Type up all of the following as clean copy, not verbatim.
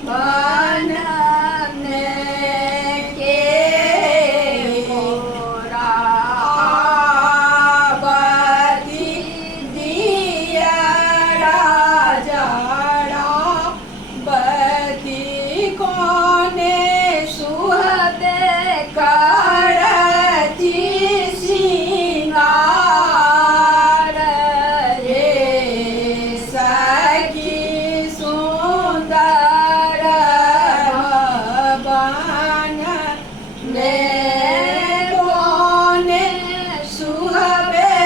भवन के रावती दिया राजा रावती कोने सुहबे करती सिंगार रे सखी सुंदर भवन में कोने सुहबे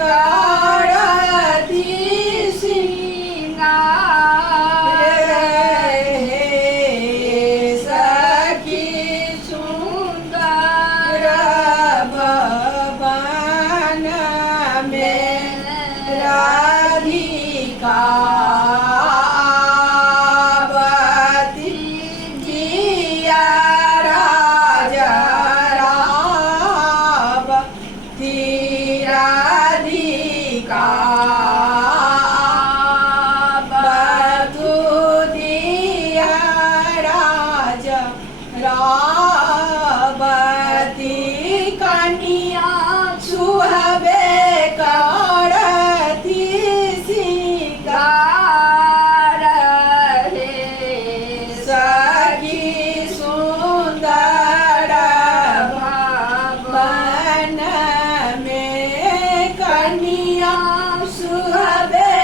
करती सिंगार सखी सुंदर भवन में राधिकावती जिया राजा रावती राधिका बधू दिया राजा रावती कन्या सुहबे करती सिंगार रे सखी सुंदर भवन में कन्या सुहबे